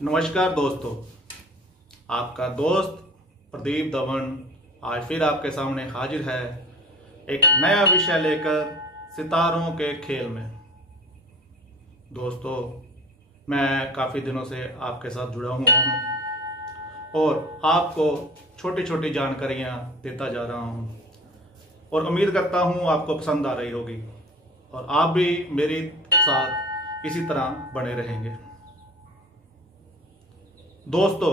नमस्कार दोस्तों, आपका दोस्त प्रदीप दमन आज फिर आपके सामने हाजिर है एक नया विषय लेकर सितारों के खेल में। दोस्तों, मैं काफ़ी दिनों से आपके साथ जुड़ा हुआ हूँ और आपको छोटी छोटी जानकारियाँ देता जा रहा हूँ और उम्मीद करता हूँ आपको पसंद आ रही होगी और आप भी मेरे साथ इसी तरह बने रहेंगे। दोस्तों,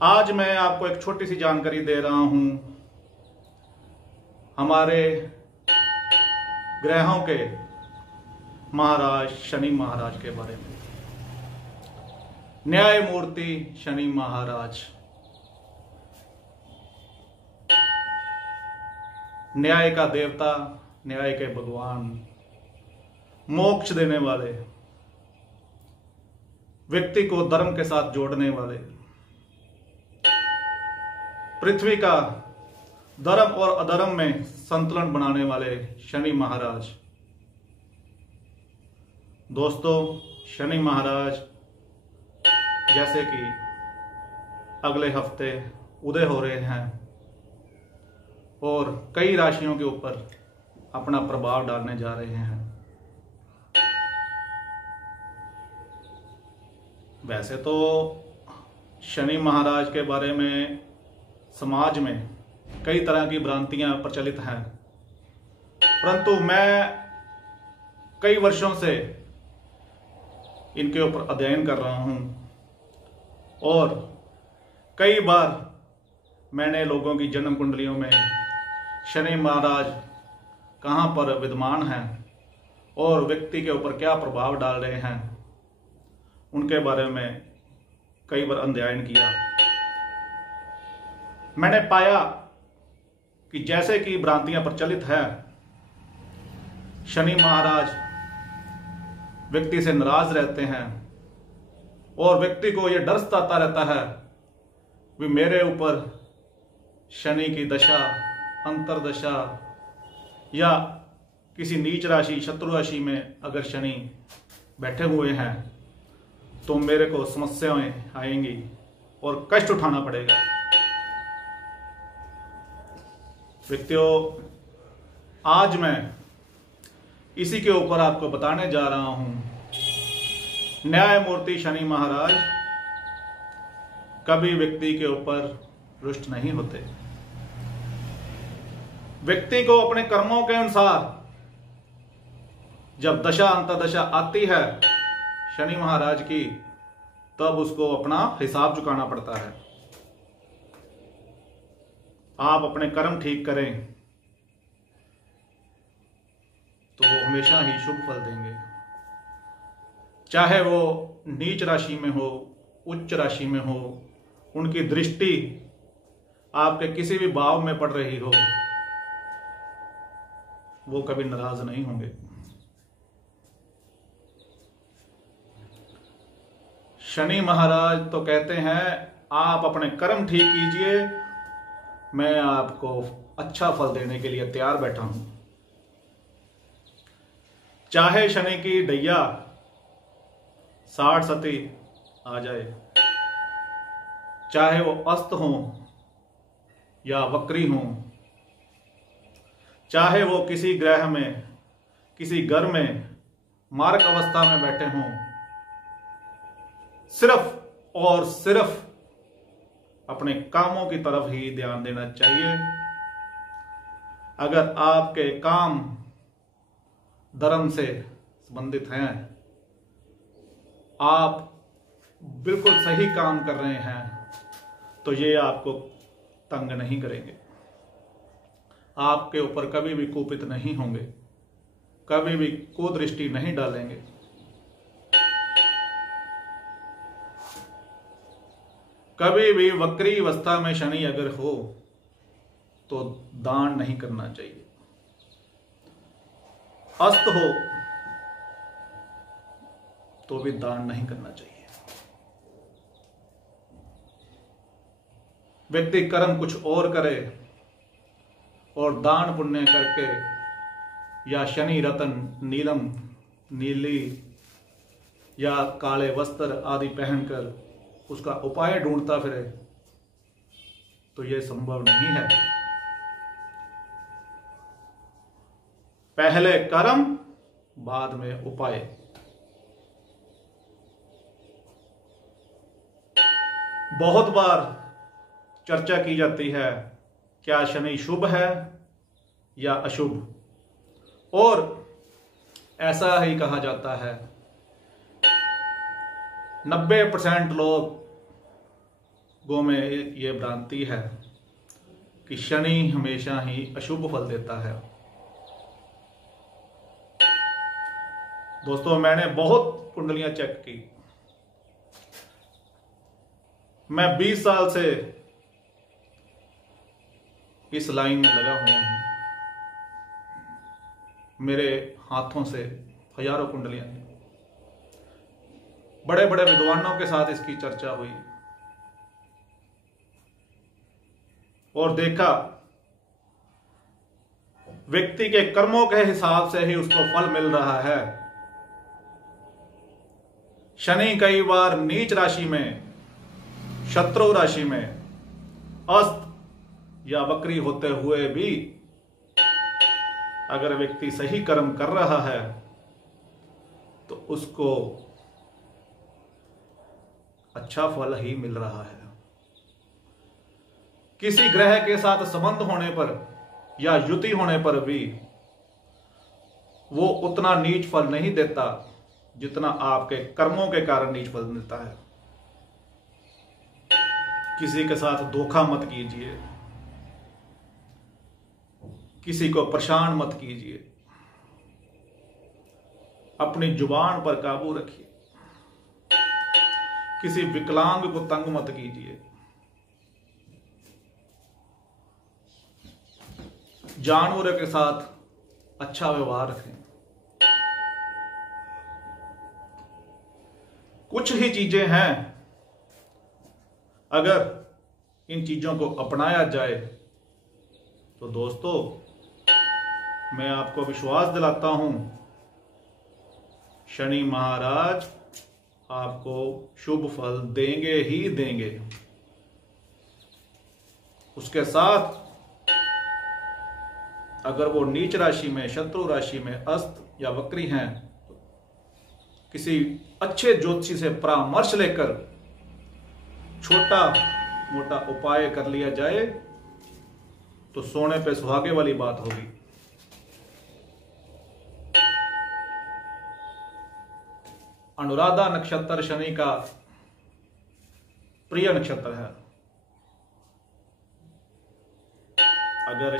आज मैं आपको एक छोटी सी जानकारी दे रहा हूं हमारे ग्रहों के महाराज शनि महाराज के बारे में। न्यायमूर्ति शनि महाराज, न्याय का देवता, न्याय के भगवान, मोक्ष देने वाले, व्यक्ति को धर्म के साथ जोड़ने वाले, पृथ्वी का धर्म और अधर्म में संतुलन बनाने वाले शनि महाराज। दोस्तों, शनि महाराज जैसे कि अगले हफ्ते उदय हो रहे हैं और कई राशियों के ऊपर अपना प्रभाव डालने जा रहे हैं। वैसे तो शनि महाराज के बारे में समाज में कई तरह की भ्रांतियां प्रचलित हैं, परंतु मैं कई वर्षों से इनके ऊपर अध्ययन कर रहा हूं और कई बार मैंने लोगों की जन्म कुंडलियों में शनि महाराज कहां पर विद्यमान हैं और व्यक्ति के ऊपर क्या प्रभाव डाल रहे हैं उनके बारे में कई बार अध्ययन किया। मैंने पाया कि जैसे कि भ्रांतियां प्रचलित है, शनि महाराज व्यक्ति से नाराज रहते हैं और व्यक्ति को यह डर सताता रहता है कि मेरे ऊपर शनि की दशा, अंतरदशा या किसी नीच राशि, शत्रु राशि में अगर शनि बैठे हुए हैं तो मेरे को समस्याएं आएंगी और कष्ट उठाना पड़ेगा। व्यक्तियों, आज मैं इसी के ऊपर आपको बताने जा रहा हूं। न्यायमूर्ति शनि महाराज कभी व्यक्ति के ऊपर रुष्ट नहीं होते। व्यक्ति को अपने कर्मों के अनुसार जब दशा अंतर्दशा आती है शनि महाराज की, तब उसको अपना हिसाब चुकाना पड़ता है। आप अपने कर्म ठीक करें तो वो हमेशा ही शुभ फल देंगे, चाहे वो नीच राशि में हो, उच्च राशि में हो। उनकी दृष्टि आपके किसी भी भाव में पड़ रही हो, वो कभी नाराज नहीं होंगे। शनि महाराज तो कहते हैं आप अपने कर्म ठीक कीजिए, मैं आपको अच्छा फल देने के लिए तैयार बैठा हूं। चाहे शनि की ढैया 60 सती आ जाए, चाहे वो अस्त हो या वक्री हो, चाहे वो किसी ग्रह में, किसी घर में मारक अवस्था में बैठे हों, सिर्फ और सिर्फ अपने कामों की तरफ ही ध्यान देना चाहिए। अगर आपके काम धर्म से संबंधित हैं, आप बिल्कुल सही काम कर रहे हैं, तो ये आपको तंग नहीं करेंगे, आपके ऊपर कभी भी कुपित नहीं होंगे, कभी भी कुदृष्टि नहीं डालेंगे। कभी भी वक्री अवस्था में शनि अगर हो तो दान नहीं करना चाहिए। अस्त हो तो भी दान नहीं करना चाहिए। व्यक्ति कर्म कुछ और करे और दान पुण्य करके या शनि रतन नीलम नीली या काले वस्त्र आदि पहनकर उसका उपाय ढूंढता फिरे, तो यह संभव नहीं है। पहले कर्म, बाद में उपाय। बहुत बार चर्चा की जाती है, क्या शनि शुभ है या अशुभ, और ऐसा ही कहा जाता है 90% लोगों में ये भ्रांति है कि शनि हमेशा ही अशुभ फल देता है। दोस्तों, मैंने बहुत कुंडलियां चेक की। मैं 20 साल से इस लाइन में लगा हुआ हूं। मेरे हाथों से हजारों कुंडलियां, बड़े बड़े विद्वानों के साथ इसकी चर्चा हुई और देखा व्यक्ति के कर्मों के हिसाब से ही उसको फल मिल रहा है। शनि कई बार नीच राशि में, शत्रु राशि में, अस्त या वक्री होते हुए भी अगर व्यक्ति सही कर्म कर रहा है तो उसको अच्छा फल ही मिल रहा है। किसी ग्रह के साथ संबंध होने पर या युति होने पर भी वो उतना नीच फल नहीं देता जितना आपके कर्मों के कारण नीच फल मिलता है। किसी के साथ धोखा मत कीजिए, किसी को परेशान मत कीजिए, अपनी जुबान पर काबू रखिए, किसी विकलांग को तंग मत कीजिए, जानवरों के साथ अच्छा व्यवहार रखें। कुछ ही चीजें हैं, अगर इन चीजों को अपनाया जाए तो दोस्तों मैं आपको विश्वास दिलाता हूं, शनि महाराज आपको शुभ फल देंगे ही देंगे। उसके साथ अगर वो नीच राशि में, शत्रु राशि में, अस्त या वक्री हैं, किसी अच्छे ज्योतिषी से परामर्श लेकर छोटा मोटा उपाय कर लिया जाए तो सोने पे सुहागे वाली बात होगी। अनुराधा नक्षत्र शनि का प्रिय नक्षत्र है। अगर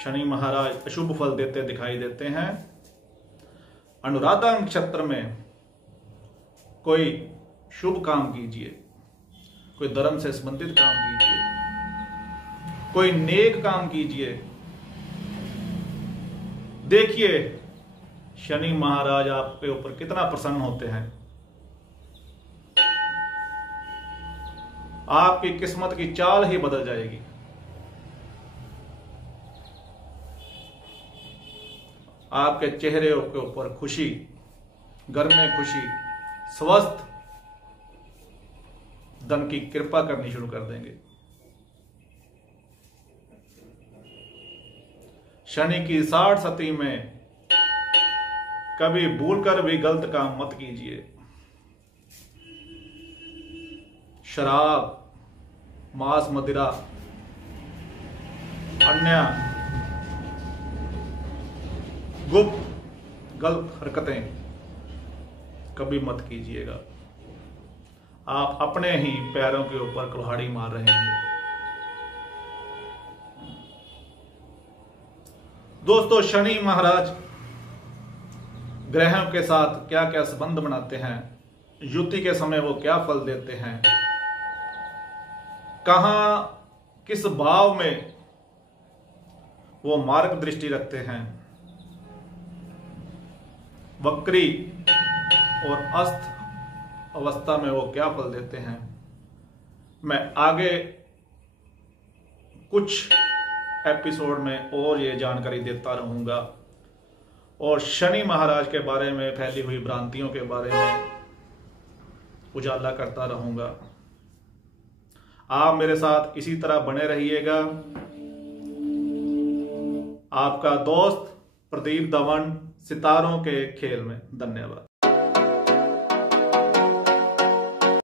शनि महाराज अशुभ फल देते दिखाई देते हैं, अनुराधा नक्षत्र में कोई शुभ काम कीजिए, कोई धर्म से संबंधित काम कीजिए, कोई नेक काम कीजिए। देखिए शनि महाराज आपके ऊपर कितना प्रसन्न होते हैं। आपकी किस्मत की चाल ही बदल जाएगी। आपके चेहरे के ऊपर खुशी, घर में खुशी, स्वस्थ धन की कृपा करनी शुरू कर देंगे। शनि की 60 सती में कभी भूलकर भी गलत काम मत कीजिए। शराब, मांस, मदिरा, अन्य गुप्त गलत हरकतें कभी मत कीजिएगा। आप अपने ही पैरों के ऊपर कुल्हाड़ी मार रहे हैं। दोस्तों, शनि महाराज ग्रहों के साथ क्या क्या संबंध बनाते हैं, युति के समय वो क्या फल देते हैं, कहां किस भाव में वो मार्ग दृष्टि रखते हैं, वक्री और अस्त अवस्था में वो क्या फल देते हैं, मैं आगे कुछ एपिसोड में और ये जानकारी देता रहूंगा। और शनि महाराज के बारे में फैली हुई भ्रांतियों के बारे में उजाला करता रहूंगा। आप मेरे साथ इसी तरह बने रहिएगा। आपका दोस्त प्रदीप दमन, सितारों के खेल में। धन्यवाद।